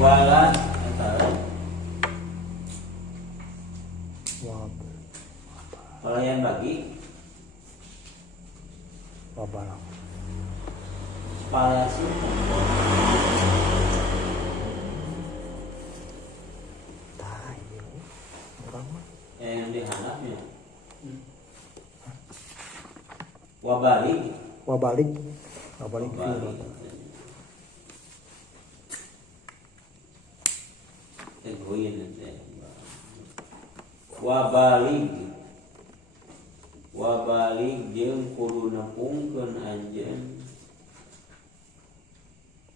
Wala antara pelayan bagi wabarak palasi tayo orang mah yang dihanapnya wabalik wabalik wabalik teguin nanti wabalik jeung kudu nepungkeun anjeun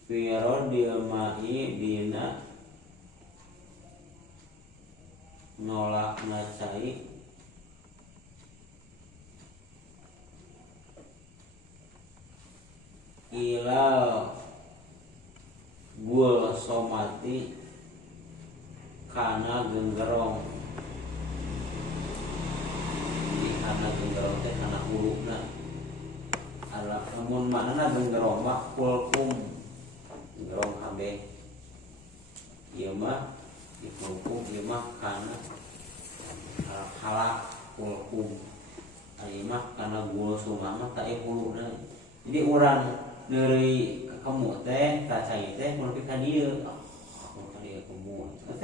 Firo dilmahi dina nolak nacai ilal bul somati kana genggerong di kana genggerong teh kana huluna ala namun manana genggerong mah kulkum genggerong kabeh ieu mah di kulkum ieu mah kana halak kulkum ari mah kana gul sumah mah ta huluna jadi urang deui kamu teh kacai teh mun ka dieu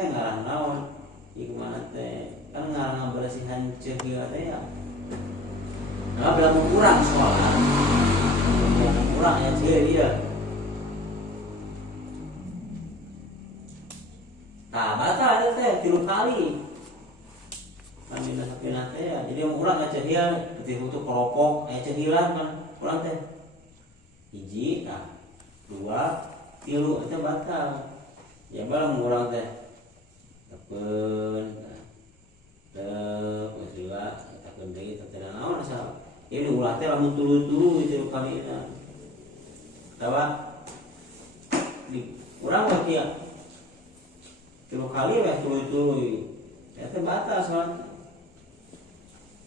teh ngarang naon ieu kumaha teh kan ngarang beresihan ceuk teh ya nah belamu kurang soalna belamu kurang ya ceuk dia nah batal teh 3 kali kan dina sapina teh ya jadi urang ceuk dia teu butuh keropok aya ceuk kan urang teh 1 nah 2 3 teh batal ya balamu urang teh tepen wasila takun deui tatena naon asa ieu ulah teh lamun tuluy-tuluy 3 kalina tawa di urang mah kieu 3 kali we tuluy-tuluy eta batal salat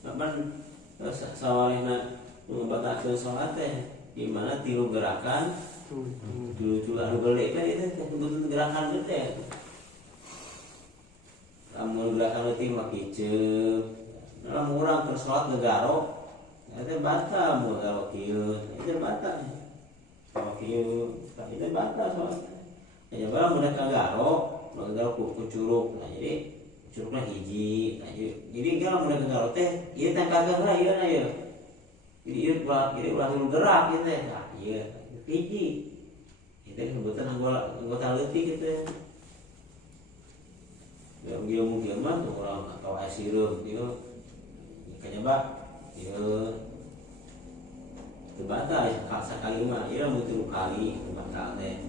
lamun sawarehna batalkeun salat teh di mana 3 gerakan tuluy-tuluy anu gede teh itu kebetulan gerakan teh lamun gerakan leutik mah kiceuk lamun urang keur salat gegarok eta batal mun garok kieu eta batal kalau kieu eta batal salat ya bae mun kagarok garok ku curug nah jadi curugna hiji nah jadi kalau mun garok teh ieu teh kagak ieu na ieu jadi ieu ulah gerak ieu teh nah ieu hiji itu kebetulan anggota leutik gitu ya dia mungkin mah orang atau asirum dia kanyaba dia terbata sekali mah dia mau 3 kali batal teh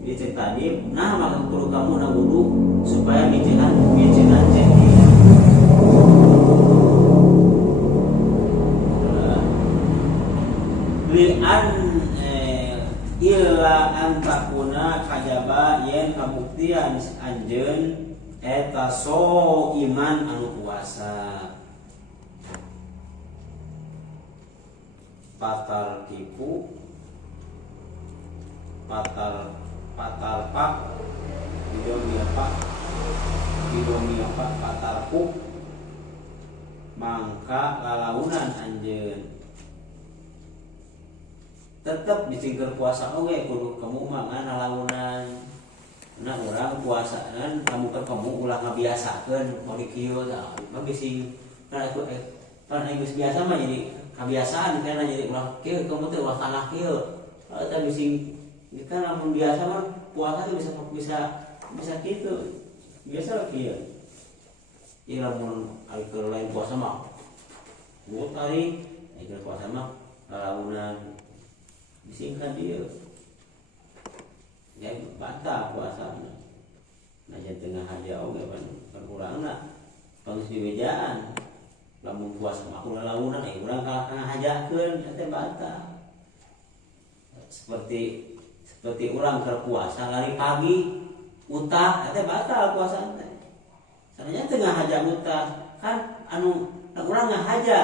jadi cek tadi nah maka perlu kamu nak wudu supaya bijinan cek lian illa antakuna kajaba yen kabuktian anjeun eta so iman anu puasa patal tipu patal pak bidomia pak patal puk mangka lalaunan anjeun tetap disingker puasa oge kudu kamu mah ngalaunan nah urang puasaan kamu ulah ngabiasakeun mau di kieu tah mah bising kan aku kan geus biasa mah jadi kebiasaan kana jadi ulah kieu kamu teh ulah kalah kieu tah bising kan lamun biasa mah puasa teh bisa kitu biasa kieu ieu lamun ari keur lain puasa mah buat hari keur puasa mah ngalaunan disingkat dia ya batal puasanya nah jadi tengah aja oke kan kurang nak kalau dibejaan lamun puasa mah ulah launan urang kalah tengah hajakeun teh batal seperti urang keur puasa lari pagi utah teh batal puasa teh sarenya tengah haja utah kan anu urang ngahaja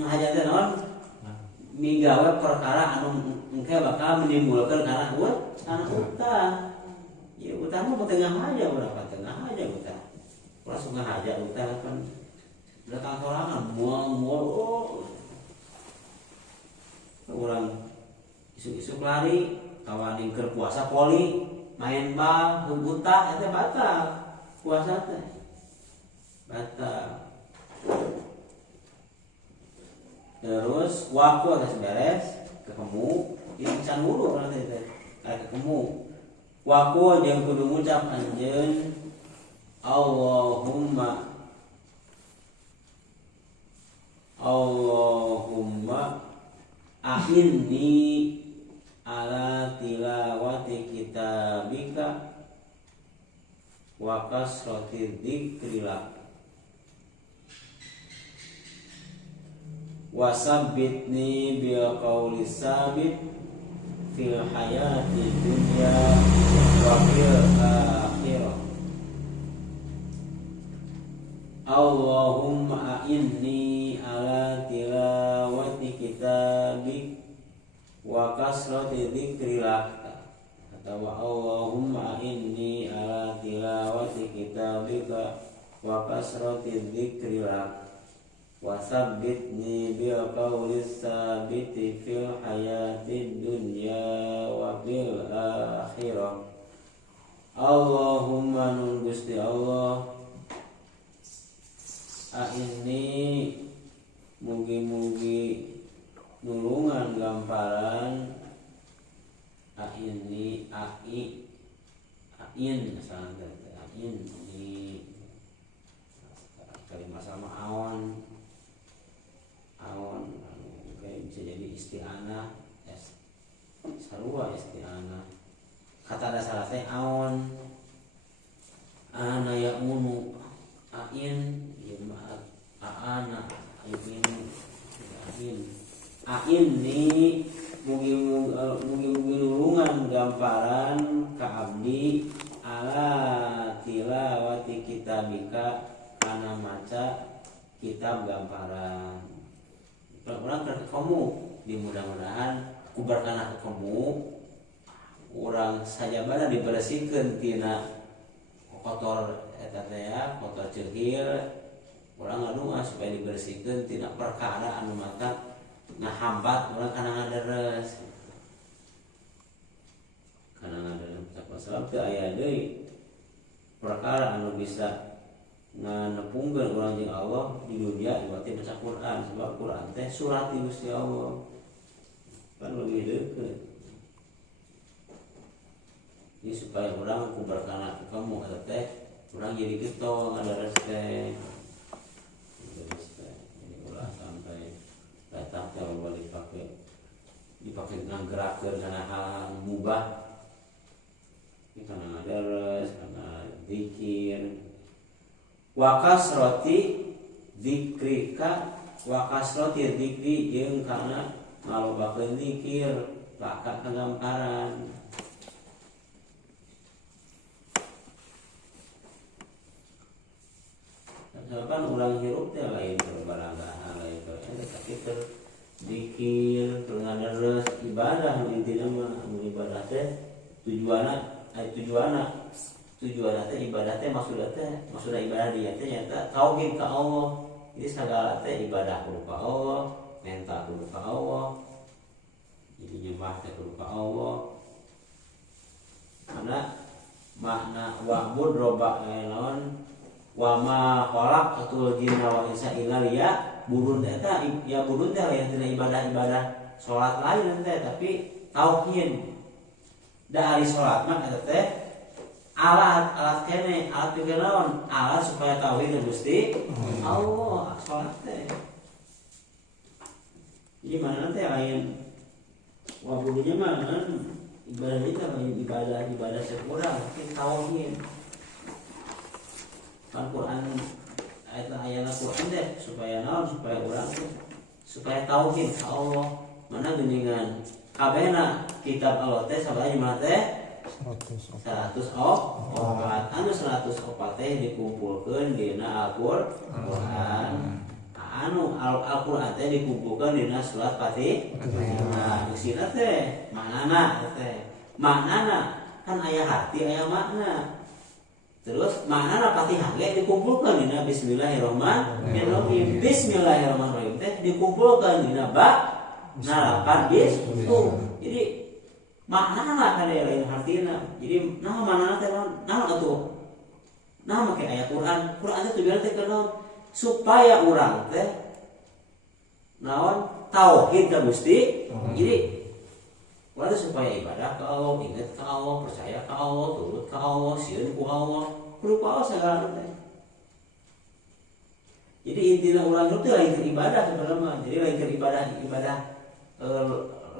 teh naon migawe perkara anu engke bakal menimbulkan karena utang. Ya utang mah tengah aja berapa tengah aja utang. Kalau suka aja utang kan belakang sorangan mual orang isu-isu lari kawanin keur puasa poli main bal heubuta eta batal puasa teh batal. Terus waktu atas beres ketemu di can wudhu nanti teh ketemu waktu jeung kudu ngucap anjeun Allahumma a'inni ala tilawati kitabika wa kasrati dzikrika wasabbitni bil qawli sabit fil hayati dunya wa fil akhirah. Allahumma a'inni ala tilawati kitabik wa kasrati dzikrika atau Allahumma a'inni ala tilawati kitabika wa kasrati dzikrika wasabbitni bil qawli sabiti fil hayati dunya wa fil akhirah. Allahumma nun Gusti Allah ini mugi-mugi nulungan gamparan ini misalnya ini kalimat sama awan kayak bisa jadi isti'anah sarua isti'anah kata dasar teh awan ana ya unu ain ana ain ni mugi nulungan gamparan ka abdi ala tilawati kitabika kana maca kitab gamparan. Orang ketemu di mudah-mudahan kuberkana ketemu orang saja bana dibersihkeun tina kotor eta teh ya kotor ceuhil urang ngadoa supaya dibersihkeun tina perkara anu mata ngahambat urang kana ngaderes sabab teu aya deui perkara anu bisa nganepungkeun urang jeung Allah di dunia ibaratna baca Quran sebab Quran teh surat ti Gusti Allah kan lebih deukeut. Ini supaya urang kuberkana kamu eta teh urang jadi getol ngaderes teh jadi ulah sampai datang teh balik dipakai nggerakkeun kana hal mubah ini kana ngaderes kana zikir wa kasrati dzikrika wa kasrati dzikri jeung kana ngalobakeun zikir bakat kagamkaran. Kan urang hirup teh lain berbaranggahan lain tapi terzikir ngaderes ibadah intina mah ibadah teh tujuanna teh ibadah teh maksudna ibadah dia teh nyata tauhid ka Allah. Jadi segala teh ibadah kudu ka Allah, minta kudu ka Allah, jadi nyembah teh kudu ka Allah. Karena makna wa'bud robba lawan wa ma khalaqatul jinna wal insa illa liya'budun eta ya budun teh yang tidak ibadah salat lain teh tapi tauhid. Da ari salat mah eta teh alat kene alat pikeun naon alat supaya tauhid Gusti Allah salat teh. Jadi mana teh lain wabudunya mah ibadah kita ibadah sekurang tapi tauhid. Kan Quran ayat Quran deh supaya naon supaya urang supaya tauhid Allah. Mana geuningan kabehna kitab Allah teh sabaraha jumlah teh 104 anu 104 teh dikumpulkeun dina Al-Qur'an. anu Al-Qur'an teh dikumpulkan dina surat Fatihah. Nah, disina teh maknana kan aya arti aya makna. Terus maknana Fatihah ge dikumpulkan dina bismillahirrahmanirrahim. Bismillahirrahmanirrahim teh dikumpulkan dina ba lapan bis tuh. Jadi maknana kan lain artina. Jadi nah maknana teh naon atuh? Nah make aya Quran teh tujuan teh kenaon? Supaya urang teh naon tauhid ka Gusti. Jadi waduh supaya ibadah ke Allah, ingat ke Allah, percaya ke Allah, turut ke Allah, sieun ku Allah, kudu ku Allah segala teh. Jadi intinya urang itu lain ke ibadah sebenarnya. Jadi lain ke ibadah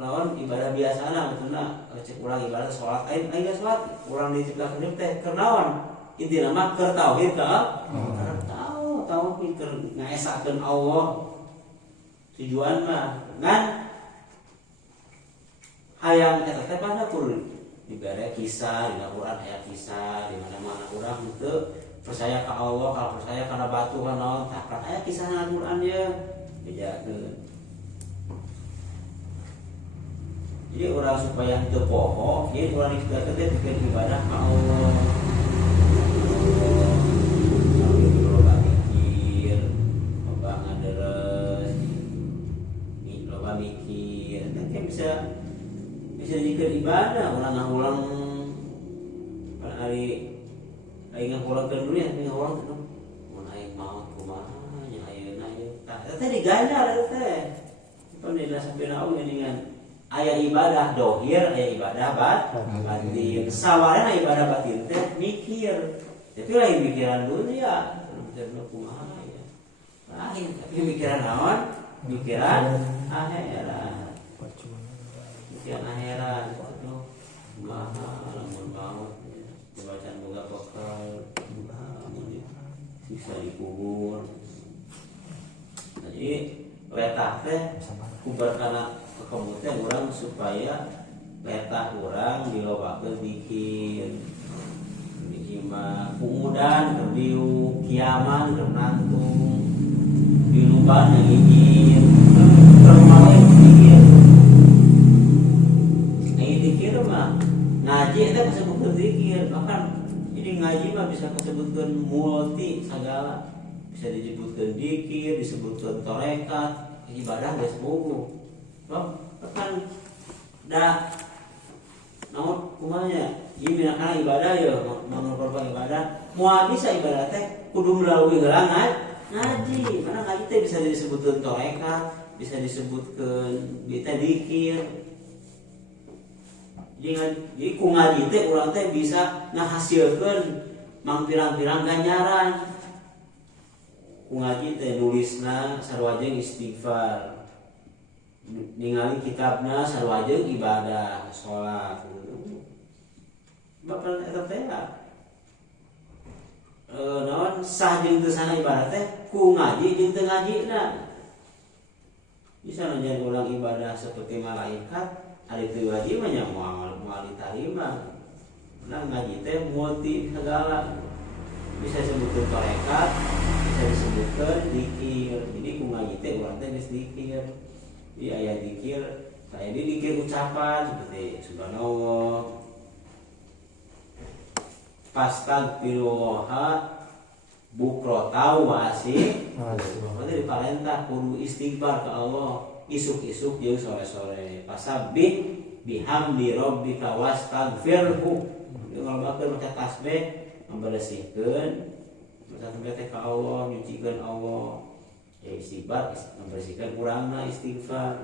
lawan ibadah biasa maksudna cek urang ibadah salat lain salat urang diciptakeun teh keur naon? Intina mah keur tauhid ka Allah. Tauhid keur ngaesakeun Allah. Tujuan mah ngan hayang eta teh pada kudu dibere kisah dina Quran aya kisah di mana-mana urang henteu percaya ka Allah, kalau percaya kana batu ka naon tah kan aya kisah na Quran ye bejakeun. Jadi orang supaya henteu poho, jadi urang diciptakeun teh bikin ibadah ka Allah. Loba mikir, loba ngaderes, loba mikir, nanti bisa dijadikan ibadah. Orang ngahulang pada hari ngahulang ke dunia, tapi ngahulang itu mau naik maut kumaha nya ayeuna ieu. Tah teh diganjar teh. Pan dina sampai naon geuningan aya ibadah dohir, aya ibadah batin. Sawarena ibadah batin teh mikir. Tapi lain pikiran dunia, terus kumaha ya. Lain tapi pikiran naon? Pikiran akhirat. Pikiran akhirat itu kumaha lamun maut. Bacaan boga bakal bisa dikubur. Jadi letah teh kubar kana kekemutnya orang supaya letah orang dilobakeun bikin mah kumudan kerdiu kiaman renantung diluban yang izin termalai dikir ini dikir mah ngaji itu disebutkan dikir bahkan jadi ngaji mah bisa disebutkan multi segala bisa disebutkan dikir disebutkan torekat ibadah geus bogo kan dah namun kumanya ieu minangka ibadah ya namun korban ibadah moal bisa ibadah teh kudu melalui gerangan ngaji mana ngaji teh bisa disebutkeun torekat bisa disebutkeun kita dikir jadi ku ngaji teh urang teh bisa ngahasilkeun mang pirang-pirang ganjaran ku ngaji teh nulisna sarua jeung istighfar ningali kitabna sarua jeung ibadah salat bapak eta teh naon sah jeung teu sana ibadah teh ku ngaji jeung teu ngajina bisa menjadi ulang ibadah seperti malaikat ari teu ngaji mah nya moal ditarima nah ngaji teh multi segala bisa disebutkeun torekat bisa disebutkeun zikir jadi ku ngaji teh urang teh geus zikir ieu aya zikir saya di zikir ucapan seperti subhanallah Pastagfirullah bukrotau wa asyik. Berarti diparentah kudu istighfar ke Allah isuk-isuk jeung sore-sore. Fasabbih bihamdi rabbika wastaghfirhu. Ngalobakeun maca tasbih membersihkeun sampai teh ka Allah nyucikeun Allah. Ya istighfar membersihkan kurangna istighfar.